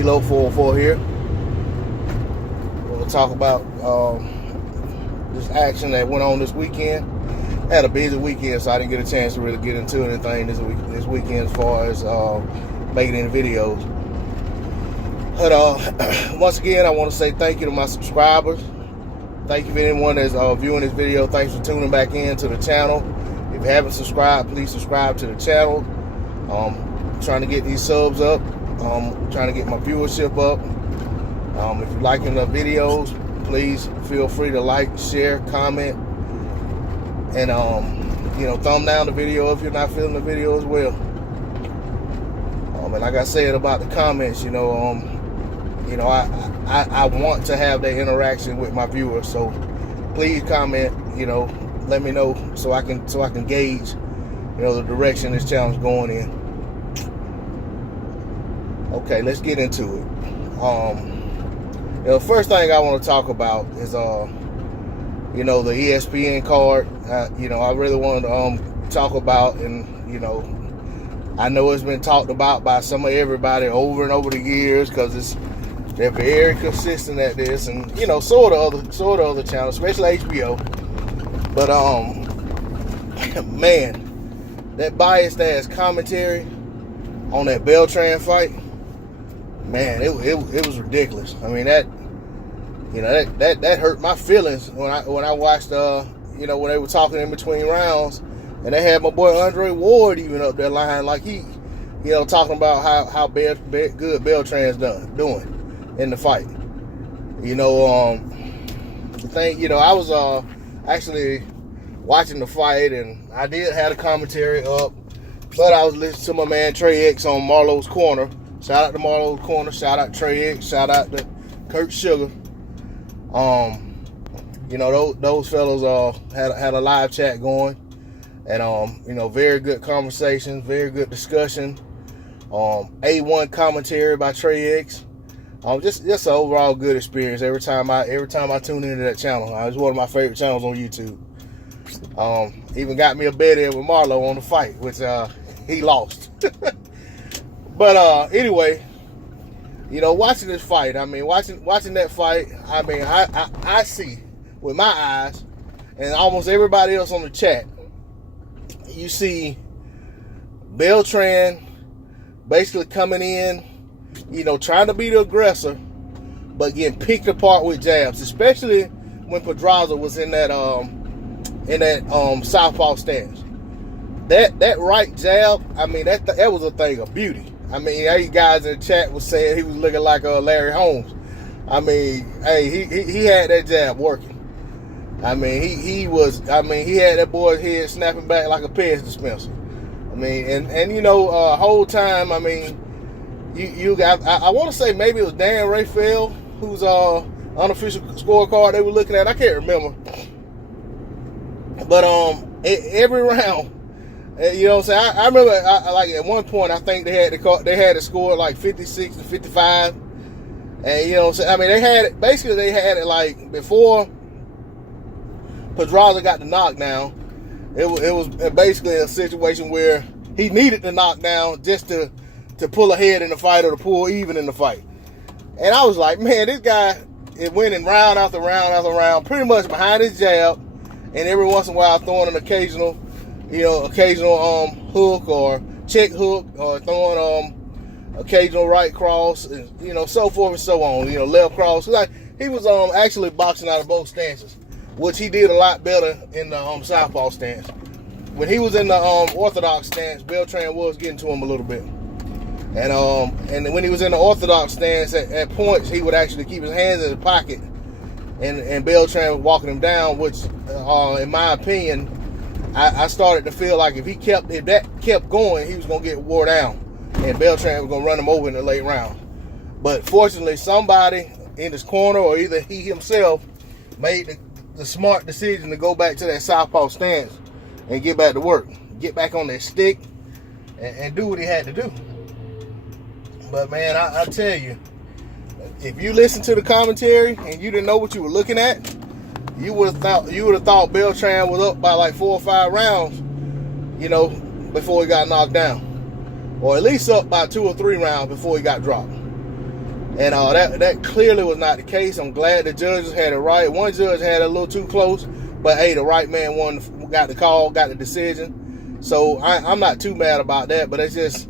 Milo 404 here. We'll talk about this action that went on this weekend. I had a busy weekend, so I didn't get a chance to really get into anything this weekend as far as making any videos. But once again, I want to say thank you to my subscribers. Thank you for anyone that's viewing this video. Thanks for tuning back in to the channel. If you haven't subscribed, please subscribe to the channel. Trying to get these subs up. Trying to get my viewership up. If you're liking the videos, please feel free to like, share, comment, and thumb down the video if you're not feeling the video as well. And like I said about the comments, I want to have that interaction with my viewers, so please comment, let me know so I can gauge, the direction this channel is going in. Okay, let's get into it. The first thing I want to talk about is the ESPN card. I really wanted to talk about, and I know it's been talked about by some of everybody over and over the years because they're very consistent at this, and sort of other channels, especially HBO. But man, that biased ass commentary on that Beltran fight, man, it was ridiculous. I mean that hurt my feelings when I watched when they were talking in between rounds, and they had my boy Andre Ward even up there lying like he talking about how good Beltran's doing in the fight. The thing, I was actually watching the fight, and I did have the commentary up, but I was listening to my man Trey X on Marlowe's Corner. Shout out to Marlowe's Corner, shout out Trey X, shout out to Kurt Sugar. Those fellows had a live chat going, and very good conversation, very good discussion. A1 commentary by Trey X. Just an overall good experience every time I tune into that channel. It's one of my favorite channels on YouTube. Even got me a bet in with Marlowe on the fight, which he lost. But anyway, watching this fight, watching that fight, I see with my eyes, and almost everybody else on the chat, you see Beltran basically coming in, trying to be the aggressor, but getting picked apart with jabs, especially when Pedraza was in that southpaw stance. That right jab, that was a thing of beauty. You guys in the chat was saying he was looking like Larry Holmes. He had that jab working. He had that boy's head snapping back like a Pez dispenser. Whole time, you got, I want to say maybe it was Dan Raphael whose unofficial scorecard they were looking at. I can't remember. But every round, I remember like at one point I think they had to score like 56 to 55, and they had it like before Pedraza got the knockdown. It was basically a situation where he needed the knockdown just to pull ahead in the fight or to pull even in the fight. And I was like, man, this guy is winning round after round after round, pretty much behind his jab, and every once in a while throwing an occasional hook or check hook, or throwing occasional right cross, and so forth and so on. Left cross. Like he was actually boxing out of both stances, which he did a lot better in the southpaw stance. When he was in the orthodox stance, Beltran was getting to him a little bit. And when he was in the orthodox stance, at points he would actually keep his hands in his pocket, and Beltran was walking him down, which in my opinion, I started to feel like if that kept going, he was gonna get wore down, and Beltran was gonna run him over in the late round. But fortunately, somebody in his corner, or either he himself, made the smart decision to go back to that southpaw stance and get back to work, get back on that stick, and do what he had to do. But man, I tell you, if you listen to the commentary and you didn't know what you were looking at, you would have thought Beltran was up by like 4 or 5 rounds, before he got knocked down, or at least up by 2 or 3 rounds before he got dropped. And that clearly was not the case. I'm glad the judges had it right. One judge had it a little too close, but hey, the right man got the call, got the decision. So I'm not too mad about that. But it's just,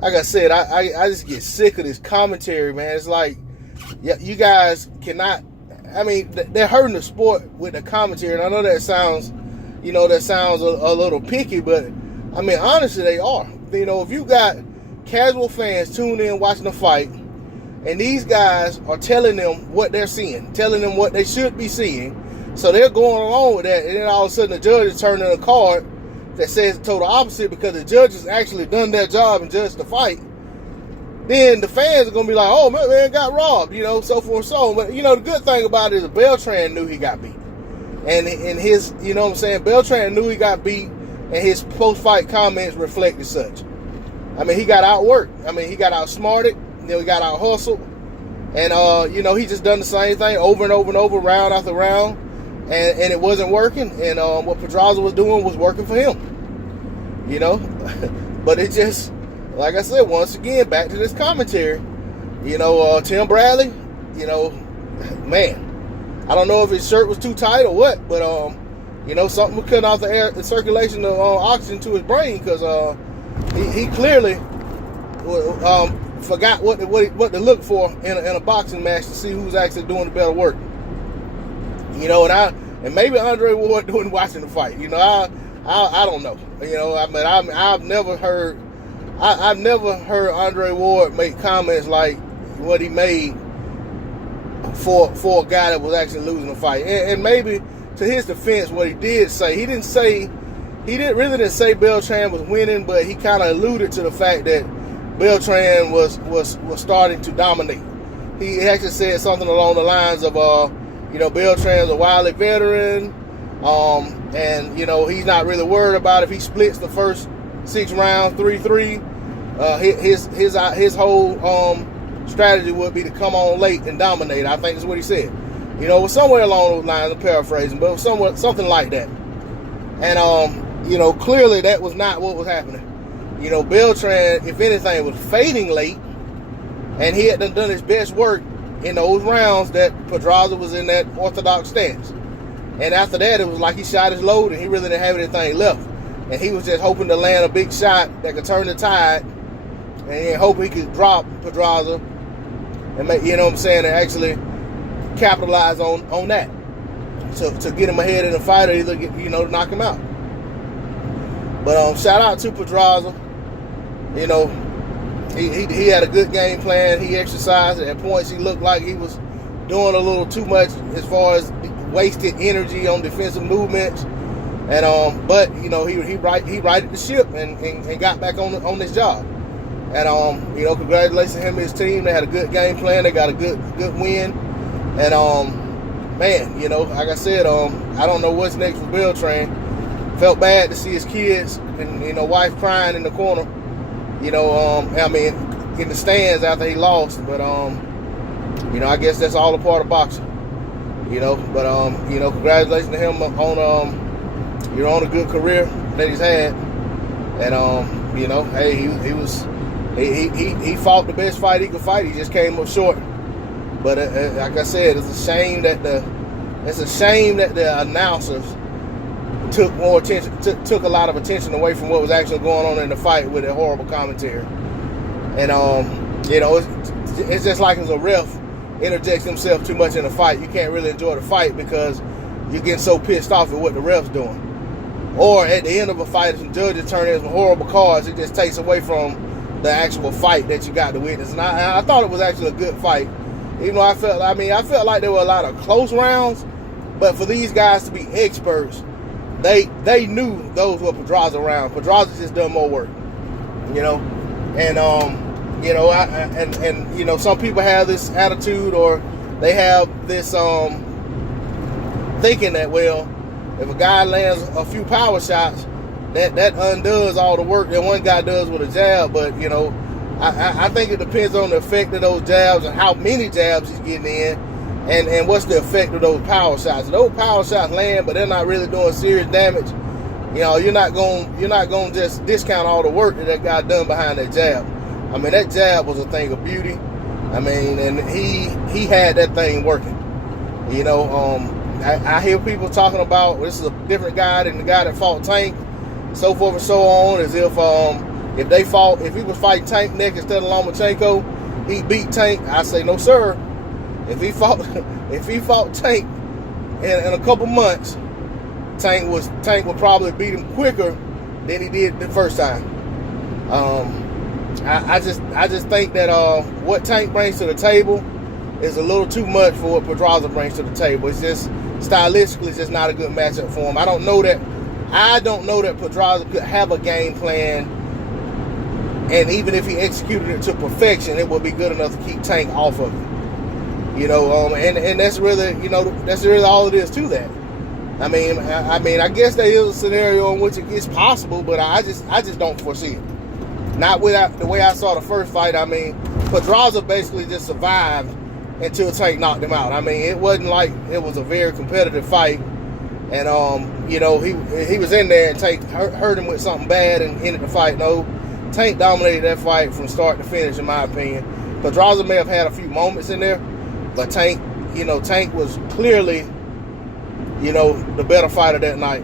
like I said, I just get sick of this commentary, man. It's like, yeah, you guys cannot. I mean, they're hurting the sport with the commentary, and I know that sounds, a little picky, but I mean, honestly, they are. If you got casual fans tuned in watching the fight, and these guys are telling them what they're seeing, telling them what they should be seeing, so they're going along with that, and then all of a sudden the judge is turning a card that says the total opposite because the judges actually done their job and judged the fight. Then the fans are going to be like, oh, man got robbed, so forth and so on. But, the good thing about it is Beltran knew he got beat. And his, Beltran knew he got beat, and his post-fight comments reflected such. I mean, he got outworked. I mean, he got outsmarted. He got out-hustled. And, he just done the same thing over and over and over, round after round. And it wasn't working. And what Pedraza was doing was working for him. But it just... Like I said, once again, back to this commentary. Tim Bradley, man, I don't know if his shirt was too tight or what, but something was cutting off the circulation of oxygen to his brain because he clearly forgot what to look for in a boxing match to see who's actually doing the better work. And maybe Andre Ward doing watching the fight. I don't know. I've never heard Andre Ward make comments like what he made for a guy that was actually losing the fight. And maybe to his defense, what he did say, he didn't really say Beltran was winning, but he kind of alluded to the fact that Beltran was starting to dominate. He actually said something along the lines of, Beltran's a wily veteran, and he's not really worried about if he splits the first 6 rounds 3-3. His whole strategy would be to come on late and dominate. I think that's what he said. It was somewhere along those lines. I'm paraphrasing, but it was something like that. And clearly that was not what was happening. Beltran, if anything, was fading late, and he had done his best work in those rounds that Pedraza was in that orthodox stance. And after that, it was like he shot his load, and he really didn't have anything left. And he was just hoping to land a big shot that could turn the tide, and hope he could drop Pedraza and make, and actually capitalize on that to get him ahead in the fight, or either to knock him out. But shout out to Pedraza. He had a good game plan. He exercised. At points he looked like he was doing a little too much as far as wasted energy on defensive movements. And but he righted the ship and got back on his job. And congratulations to him and his team. They had a good game plan. They got a good win. And man, like I said, I don't know what's next for Beltran. Felt bad to see his kids and wife crying in the corner. In the stands after he lost. But I guess that's all a part of boxing. But congratulations to him on on a good career that he's had. And hey, he fought the best fight he could fight. He just came up short. But like I said, it's a shame that the announcers took more attention, took a lot of attention away from what was actually going on in the fight with a horrible commentary. And it's just like as a ref interjects himself too much in a fight, you can't really enjoy the fight because you're getting so pissed off at what the ref's doing. Or at the end of a fight, if some judges turn in some horrible cards, it just takes away from the actual fight that you got to witness. And I thought it was actually a good fight. Even though I felt like there were a lot of close rounds, but for these guys to be experts, they knew those were Pedraza rounds. Pedraza just done more work, and some people have this attitude, or they have this thinking that, well, if a guy lands a few power shots, that undoes all the work that one guy does with a jab. But I think it depends on the effect of those jabs and how many jabs he's getting in, and what's the effect of those power shots. If those power shots land, but they're not really doing serious damage, you're not going to just discount all the work that guy done behind that jab. I mean, that jab was a thing of beauty. I mean, and he had that thing working. You know, I hear people talking about this is a different guy than the guy that fought Tank, so forth and so on, as if if he was fighting Tank neck instead of Lomachenko, he beat Tank. I say no, sir. If he fought Tank in a couple months, Tank would probably beat him quicker than he did the first time. I just think that what Tank brings to the table is a little too much for what Pedraza brings to the table. It's just stylistically, it's just not a good matchup for him. I don't know that Pedraza could have a game plan, and even if he executed it to perfection, it would be good enough to keep Tank off of it. You know, and that's really, that's really all it is to that. I mean, I guess there is a scenario in which it is possible, but I just don't foresee it. Not without the way I saw the first fight. I mean, Pedraza basically just survived until Tank knocked him out. I mean, it wasn't like it was a very competitive fight, and he was in there and Tank hurt him with something bad and ended the fight. No, Tank dominated that fight from start to finish, in my opinion. Pedraza may have had a few moments in there, but Tank was clearly, the better fighter that night.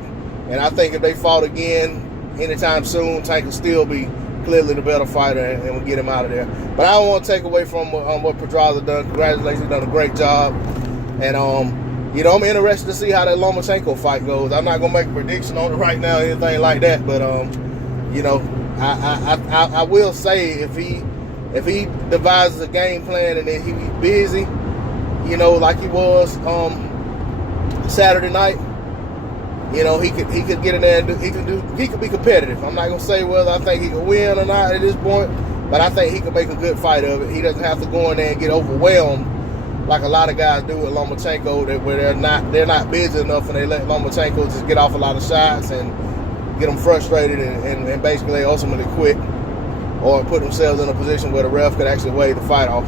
And I think if they fought again anytime soon, Tank will still be clearly the better fighter, and we'll get him out of there. But I don't want to take away from what Pedraza done. Congratulations, he's done a great job. And I'm interested to see how that Lomachenko fight goes. I'm not gonna make a prediction on it right now, anything like that. But I will say if he devises a game plan and then he's busy, like he was Saturday night, he could get in there and he could be competitive. I'm not gonna say whether I think he could win or not at this point, but I think he can make a good fight of it. He doesn't have to go in there and get overwhelmed like a lot of guys do with Lomachenko, where they're not busy enough and they let Lomachenko just get off a lot of shots and get them frustrated and basically ultimately quit or put themselves in a position where the ref could actually wave the fight off.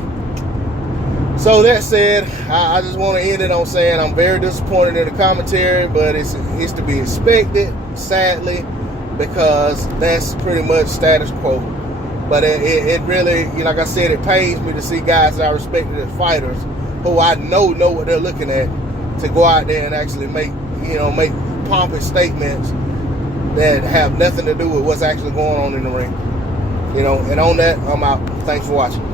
So that said, I just want to end it on saying I'm very disappointed in the commentary, but it's to be expected, sadly, because that's pretty much status quo. But it really, like I said, it pains me to see guys that I respected as fighters, who I know what they're looking at, to go out there and actually make pompous statements that have nothing to do with what's actually going on in the ring. And on that, I'm out. Thanks for watching.